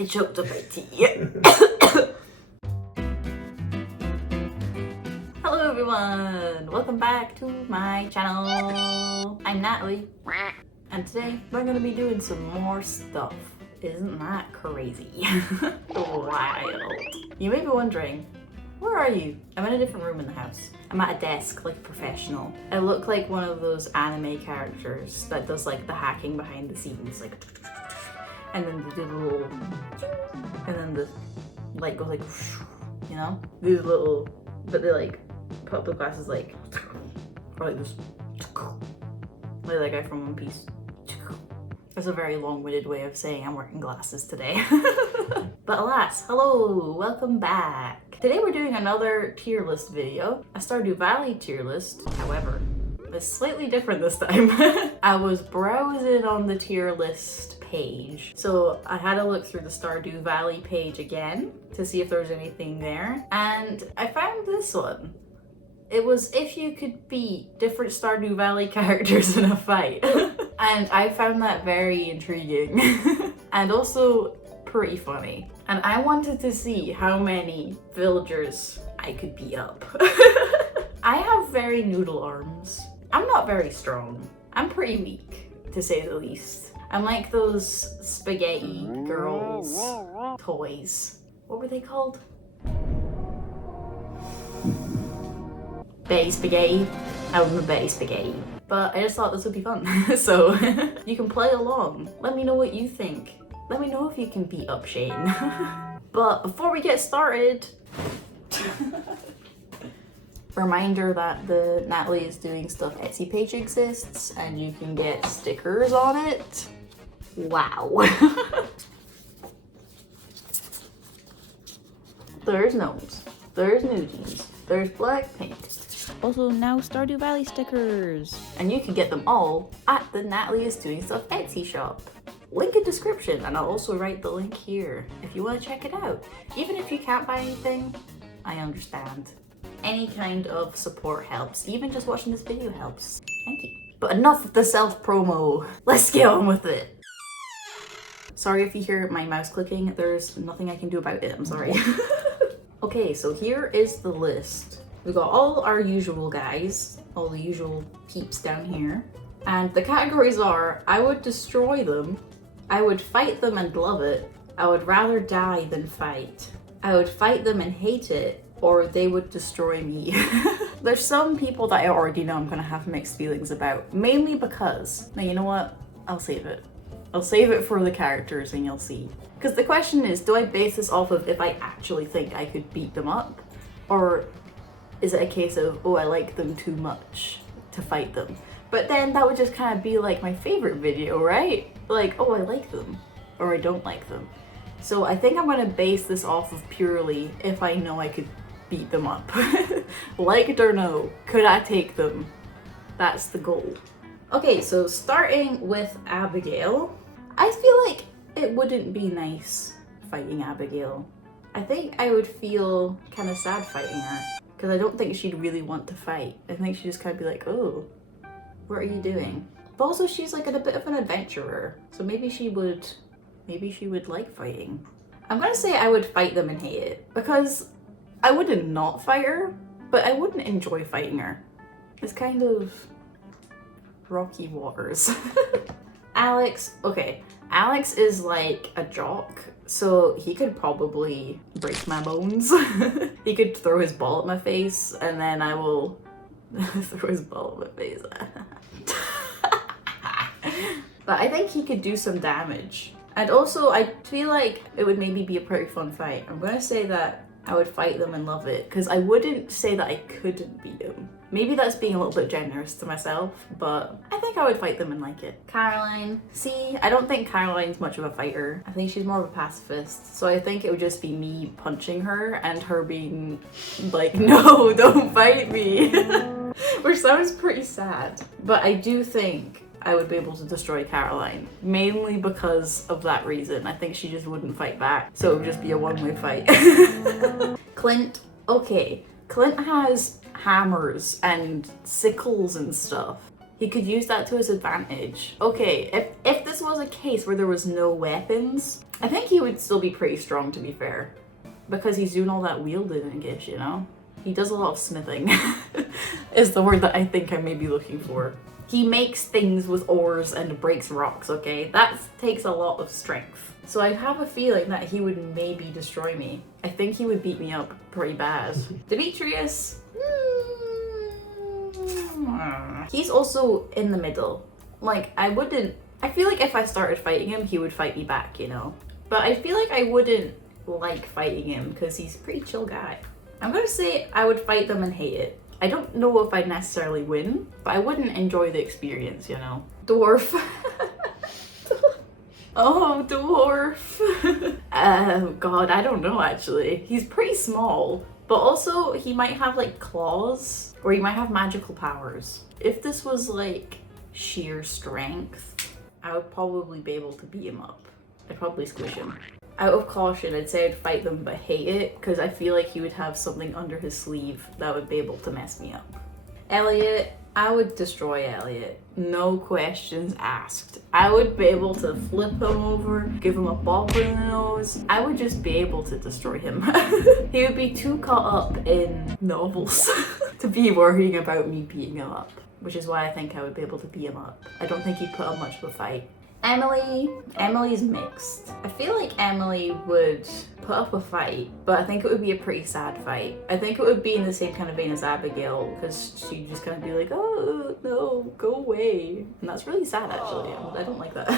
I choked up my tea. Hello everyone! Welcome back to my channel. I'm Natalie, and today we're gonna be doing some more stuff. Isn't that crazy? Wild. You may be wondering, where are you? I'm in a different room in the house. I'm at a desk like a professional. I look like one of those anime characters that does like the hacking behind the scenes, like, and then they do the little, and then the light goes like, you know? These little, but they like put up the glasses like, or like this, like that guy from One Piece. That's a very long-winded way of saying I'm wearing glasses today. But alas, hello, welcome back. Today we're doing another tier list video, a Stardew Valley tier list. However, it's slightly different this time. I was browsing on the tier list page, so I had to look through the Stardew Valley page again to see if there was anything there, and I found this one. It was if you could beat different Stardew Valley characters in a fight. And I found that very intriguing and also pretty funny. And I wanted to see how many villagers I could beat up. I have very noodle arms. I'm not very strong. I'm pretty weak, to say the least. I'm like those spaghetti girls toys. What were they called? Betty Spaghetti. I remember Betty Spaghetti. But I just thought this would be fun. So you can play along. Let me know what you think. Let me know if you can beat up Shane. But before we get started, reminder that the Natalie is Doing Stuff Etsy page exists and you can get stickers on it. Wow. There's gnomes. There's nudies. There's Blackpink. Also now Stardew Valley stickers. And you can get them all at the Natalie is Doing Stuff Etsy shop. Link in description, and I'll also write the link here if you want to check it out. Even if you can't buy anything, I understand. Any kind of support helps. Even just watching this video helps. Thank you. But enough of the self-promo. Let's get on with it. Sorry if you hear my mouse clicking. There's nothing I can do about it. I'm sorry. Okay, so here is the list. We've got all our usual guys, all the usual peeps down here. And the categories are, I would destroy them, I would fight them and love it, I would rather die than fight, I would fight them and hate it, or they would destroy me. There's some people that I already know I'm gonna have mixed feelings about, mainly because, now you know what, I'll save it. I'll save it for the characters and you'll see. Because the question is, do I base this off of if I actually think I could beat them up? Or is it a case of, oh, I like them too much to fight them? But then that would just kind of be like my favorite video, right? Like, oh, I like them, or I don't like them. So I think I'm gonna base this off of purely if I know I could beat them up. Like it or no, could I take them? That's the goal. Okay, so starting with Abigail, I feel like it wouldn't be nice fighting Abigail. I think I would feel kind of sad fighting her, because I don't think she'd really want to fight. I think she'd just kind of be like, oh, what are you doing? But also she's like a bit of an adventurer, so maybe she would like fighting. I'm gonna say I would fight them and hate it, because I wouldn't not fight her, but I wouldn't enjoy fighting her. It's kind of rocky waters. Alex, okay, Alex is like a jock, so he could probably break my bones. He could throw his ball at my face and then I will throw his ball at my face. But I think he could do some damage. And also I feel like it would maybe be a pretty fun fight. I'm gonna say that I would fight them and love it, because I wouldn't say that I couldn't beat them. Maybe that's being a little bit generous to myself, but I think I would fight them and like it. Caroline. See, I don't think Caroline's much of a fighter. I think she's more of a pacifist. So I think it would just be me punching her and her being like, no, don't fight me. Which sounds pretty sad. But I do think I would be able to destroy Caroline, mainly because of that reason. I think she just wouldn't fight back, so it would just be a one-way fight. Clint, okay. Clint has hammers and sickles and stuff. He could use that to his advantage. Okay, if this was a case where there was no weapons, I think he would still be pretty strong, to be fair. Because he's doing all that wielding, I guess, you know? He does a lot of smithing, is the word that I think I may be looking for. He makes things with ores and breaks rocks, okay? That takes a lot of strength. So I have a feeling that he would maybe destroy me. I think he would beat me up pretty bad. Demetrius? He's also in the middle. Like, I feel like if I started fighting him, he would fight me back, you know? But I feel like I wouldn't like fighting him because he's a pretty chill guy. I'm gonna say I would fight them and hate it. I don't know if I'd necessarily win, but I wouldn't enjoy the experience, you know? Dwarf. Oh, dwarf. Oh God, I don't know actually. He's pretty small, but also he might have like claws, or he might have magical powers. If this was like sheer strength, I would probably be able to beat him up. I'd probably squish him. Out of caution, I'd say I'd fight them but hate it, because I feel like he would have something under his sleeve that would be able to mess me up. Elliot, I would destroy Elliot. No questions asked. I would be able to flip him over, give him a bop in the nose. I would just be able to destroy him. He would be too caught up in novels to be worrying about me beating him up, which is why I think I would be able to beat him up. I don't think he'd put up much of a fight. Emily's mixed. I feel like Emily would put up a fight, but I think it would be a pretty sad fight. I think it would be in the same kind of vein as Abigail, because she'd just kind of be like, oh no, go away. And that's really sad actually. I don't like that.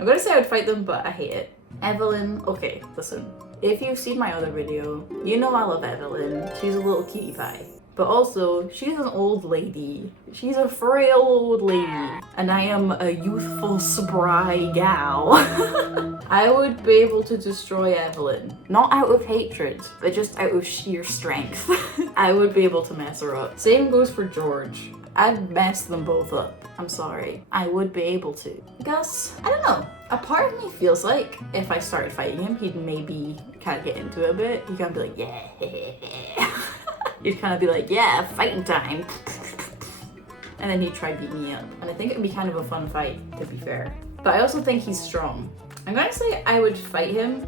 I'm gonna say I would fight them, but I hate it. Evelyn, okay, listen. If you've seen my other video, you know I love Evelyn. She's a little cutie pie. But also, she's an old lady. She's a frail old lady. And I am a youthful, spry gal. I would be able to destroy Evelyn. Not out of hatred, but just out of sheer strength. I would be able to mess her up. Same goes for George. I'd mess them both up. I'm sorry. I would be able to. Gus, I don't know. A part of me feels like if I started fighting him, he'd maybe kind of get into it a bit. He'd kind of be like, yeah. You'd kind of be like, yeah, fighting time. And then he'd try beating me up. And I think it'd be kind of a fun fight, to be fair. But I also think he's strong. I'm gonna say I would fight him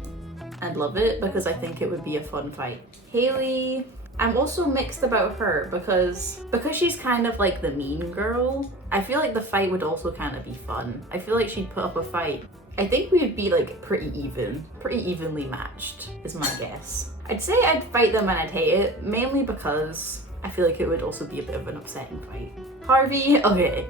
and love it because I think it would be a fun fight. Haley, I'm also mixed about her because she's kind of like the mean girl. I feel like the fight would also kind of be fun. I feel like she'd put up a fight. I think we'd be like pretty evenly matched is my guess. I'd say I'd fight them and I'd hate it, mainly because I feel like it would also be a bit of an upsetting fight. Harvey, okay.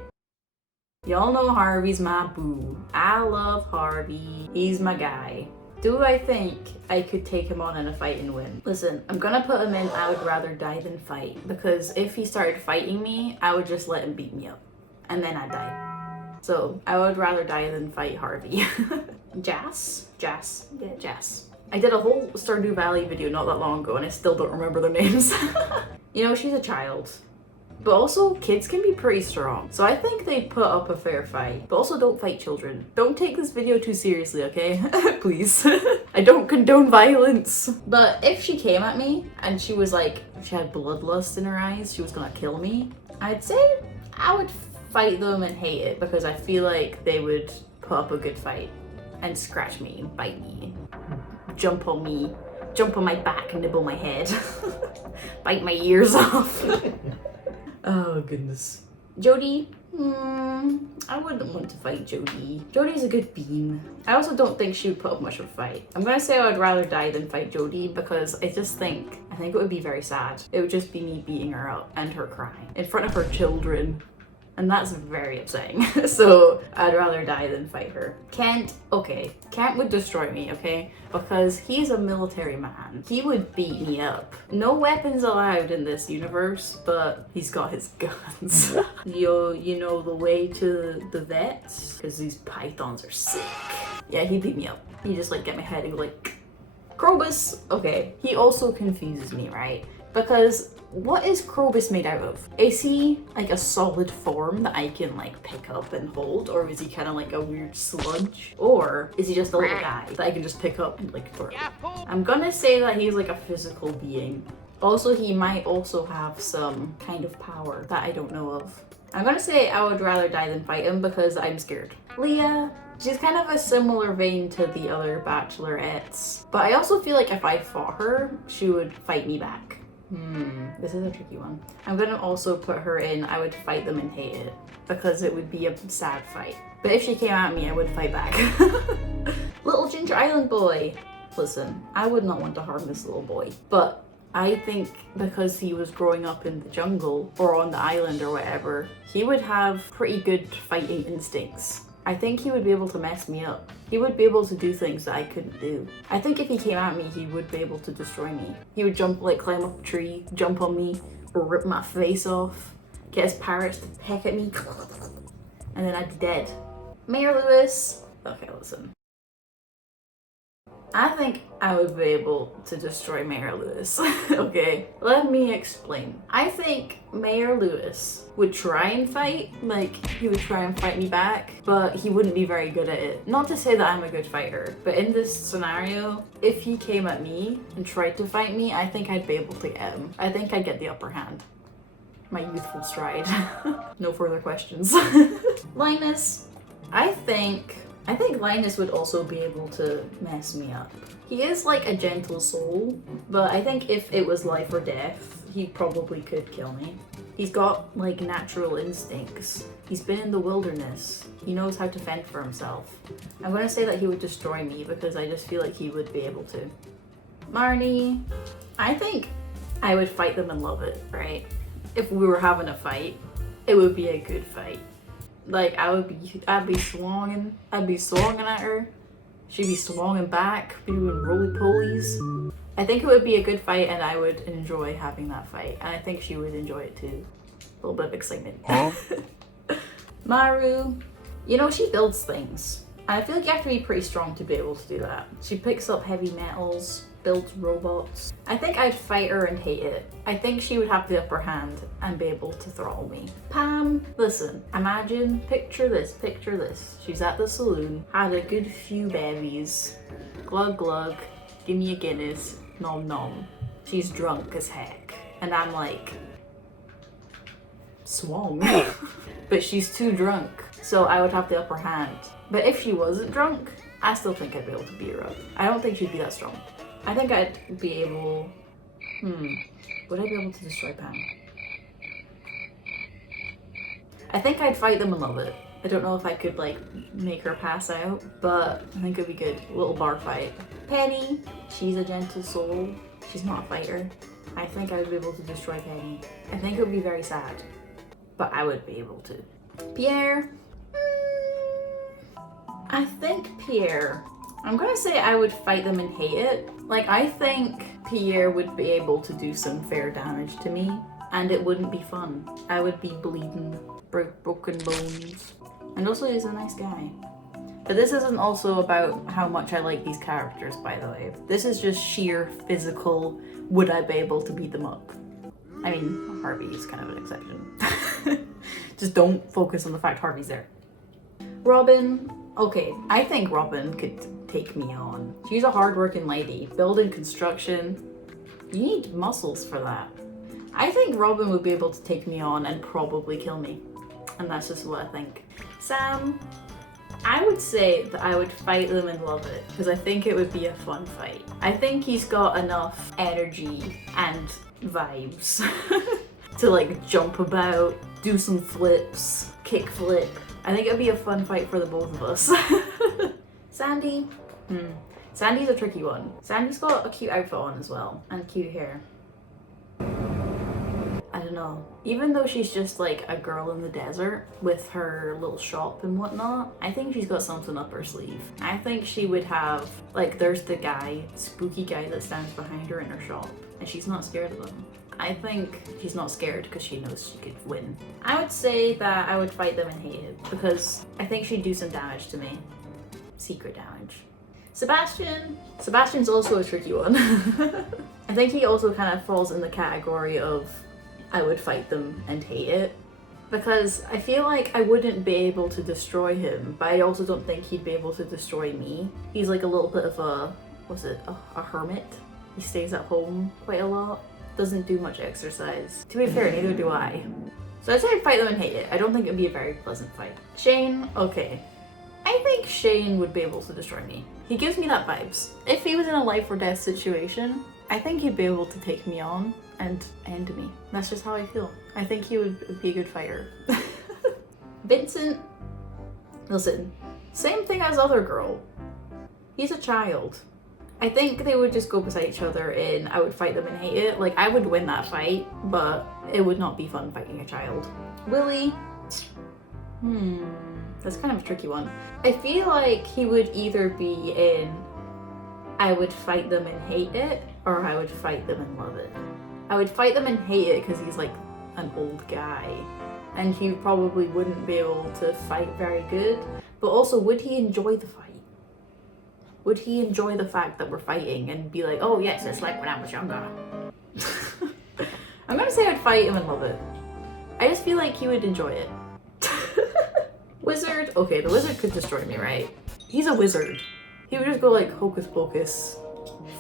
Y'all know Harvey's my boo. I love Harvey. He's my guy. Do I think I could take him on in a fight and win? Listen, I'm gonna put him in I would rather die than fight, because if he started fighting me, I would just let him beat me up. And then I'd die. So, I would rather die than fight Harvey. Jas? Yeah, Jas. I did a whole Stardew Valley video not that long ago and I still don't remember their names. You know, she's a child. But also, kids can be pretty strong. So I think they'd put up a fair fight. But also don't fight children. Don't take this video too seriously, okay? Please. I don't condone violence. But if she came at me and she was like, she had bloodlust in her eyes, she was gonna kill me, I'd say I would fight them and hate it because I feel like they would put up a good fight and scratch me, bite me, jump on me, jump on my back and nibble my head, bite my ears off. Oh goodness. Jody, I wouldn't want to fight Jody. Jody's a good bean. I also don't think she would put up much of a fight. I'm gonna say I would rather die than fight Jody because I think it would be very sad. It would just be me beating her up and her crying in front of her children. And that's very upsetting. So I'd rather die than fight her. Kent, okay. Kent would destroy me, okay? Because he's a military man. He would beat me up. No weapons allowed in this universe, but he's got his guns. You know the way to the vets? Because these pythons are sick. Yeah, he'd beat me up. He'd just like get my head and go like, Krobus! Okay, he also confuses me, right? Because what is Krobus made out of? Is he like a solid form that I can like pick up and hold? Or is he kind of like a weird sludge? Or is he just a little guy that I can just pick up and like throw? I'm gonna say that he's like a physical being. Also, he might also have some kind of power that I don't know of. I'm gonna say I would rather die than fight him because I'm scared. Leah. She's kind of a similar vein to the other bachelorettes, but I also feel like if I fought her, she would fight me back. This is a tricky one. I'm gonna also put her in I would fight them and hate it, because it would be a sad fight. But if she came at me, I would fight back. Little Ginger Island boy. Listen, I would not want to harm this little boy, but I think because he was growing up in the jungle or on the island or whatever, he would have pretty good fighting instincts. I think he would be able to mess me up. He would be able to do things that I couldn't do. I think if he came at me, he would be able to destroy me. He would jump, like climb up a tree, jump on me, or rip my face off, get his parrots to peck at me, and then I'd be dead. Mayor Lewis. Okay, listen. I think I would be able to destroy Mayor Lewis. Okay, let me explain. I think Mayor Lewis would try and fight, like he would try and fight me back, but he wouldn't be very good at it. Not to say that I'm a good fighter, but in this scenario, if he came at me and tried to fight me, I think I'd be able to get him. I think I'd get the upper hand. My youthful stride. No further questions. Linus. I think Linus would also be able to mess me up. He is like a gentle soul, but I think if it was life or death, he probably could kill me. He's got like natural instincts. He's been in the wilderness. He knows how to fend for himself. I'm gonna say that he would destroy me because I just feel like he would be able to. Marnie. I think I would fight them and love it, right? If we were having a fight, it would be a good fight. Like I'd be swinging at her. She'd be swinging back, be doing roly-polies. I think it would be a good fight and I would enjoy having that fight. And I think she would enjoy it too. A little bit of excitement. Huh? Maru, you know, she builds things. And I feel like you have to be pretty strong to be able to do that. She picks up heavy metals, builds robots. I think I'd fight her and hate it. I think she would have the upper hand and be able to throttle me. Pam, listen, picture this. She's at the saloon, had a good few bevies. Glug glug, give me a Guinness, nom nom. She's drunk as heck. And I'm like, swung. But she's too drunk, so I would have the upper hand. But if she wasn't drunk, I still think I'd be able to beat her up. I don't think she'd be that strong. I think I'd be able... Would I be able to destroy Pam? I think I'd fight them and love it. I don't know if I could, like, make her pass out, but I think it'd be good. A little bar fight. Penny. She's a gentle soul. She's not a fighter. I think I would be able to destroy Penny. I think it would be very sad, but I would be able to. Pierre. I think Pierre... I'm gonna say I would fight them and hate it. Like, I think Pierre would be able to do some fair damage to me, and it wouldn't be fun. I would be bleeding, broken bones. And also, he's a nice guy. But this isn't also about how much I like these characters, by the way. This is just sheer physical, would I be able to beat them up? I mean, Harvey is kind of an exception. Just don't focus on the fact Harvey's there. Robin. Okay, I think Robin could take me on. She's a hard-working lady, building construction. You need muscles for that. I think Robin would be able to take me on and probably kill me. And that's just what I think. Sam, I would say that I would fight them and love it, because I think it would be a fun fight. I think he's got enough energy and vibes to like jump about, do some flips, kick flip. I think it'd be a fun fight for the both of us. Sandy. Sandy's a tricky one. Sandy's got a cute outfit on as well, and cute hair. I don't know. Even though she's just like a girl in the desert with her little shop and whatnot, I think she's got something up her sleeve. I think she would have, like, there's the guy, spooky guy that stands behind her in her shop, and she's not scared of him. I think she's not scared because she knows she could win. I would say that I would fight them and hate it because I think she'd do some damage to me. Secret damage. Sebastian. Sebastian's also a tricky one. I think he also kind of falls in the category of I would fight them and hate it because I feel like I wouldn't be able to destroy him, but I also don't think he'd be able to destroy me. He's like a little bit of a hermit. He stays at home quite a lot. Doesn't do much exercise. To be fair, neither do I. So I'd say I'd fight them and hate it. I don't think it'd be a very pleasant fight. Shane, okay. I think Shane would be able to destroy me. He gives me that vibes. If he was in a life or death situation, I think he'd be able to take me on and end me. That's just how I feel. I think he would be a good fighter. Vincent, listen, same thing as other girl. He's a child. I think they would just go beside each other and I would fight them and hate it. Like, I would win that fight, but it would not be fun fighting a child. Willie, that's kind of a tricky one. I feel like he would either be in I would fight them and hate it, or I would fight them and love it. I would fight them and hate it because he's like an old guy and he probably wouldn't be able to fight very good. But also, would he enjoy the fight? Would he enjoy the fact that we're fighting and be like, oh yes, it's like when I was younger? I'm gonna say I'd fight him and love it. I just feel like he would enjoy it. Wizard, okay, the wizard could destroy me, right? He's a wizard. He would just go like hocus pocus,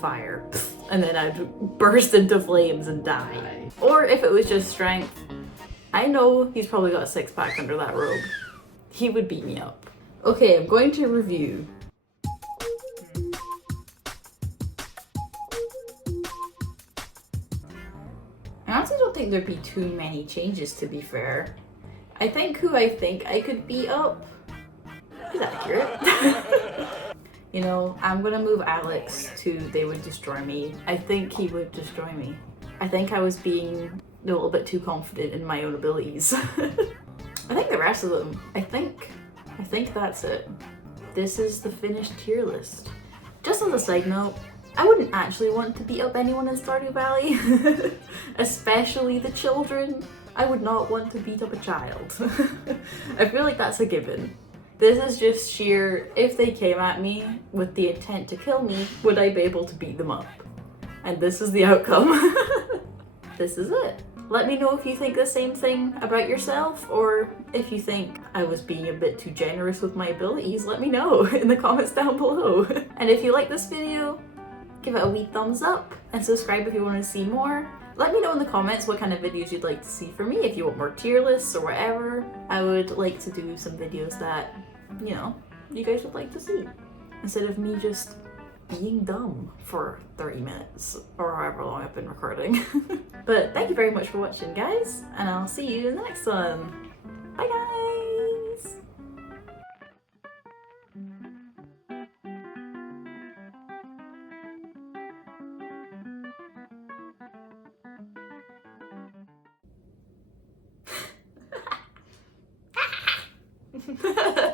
fire, and then I'd burst into flames and die. Or if it was just strength, I know he's probably got a six-pack under that robe. He would beat me up. Okay, I'm going to review. I honestly don't think there'd be too many changes, to be fair. I think who I think I could beat up is accurate. You know, I'm gonna move Alex to they would destroy me. I think he would destroy me. I think I was being a little bit too confident in my own abilities. I think the rest of them, I think that's it. This is the finished tier list. Just as a side note, I wouldn't actually want to beat up anyone in Stardew Valley, especially the children. I would not want to beat up a child. I feel like that's a given. This is just sheer, if they came at me with the intent to kill me, would I be able to beat them up? And this is the outcome. This is it. Let me know if you think the same thing about yourself, or if you think I was being a bit too generous with my abilities, let me know in the comments down below. And if you like this video, give it a wee thumbs up and subscribe if you want to see more. Let me know in the comments what kind of videos you'd like to see from me, if you want more tier lists or whatever. I would like to do some videos that, you know, you guys would like to see, instead of me just being dumb for 30 minutes or however long I've been recording. But thank you very much for watching, guys, and I'll see you in the next one. Bye, guys! Ha ha!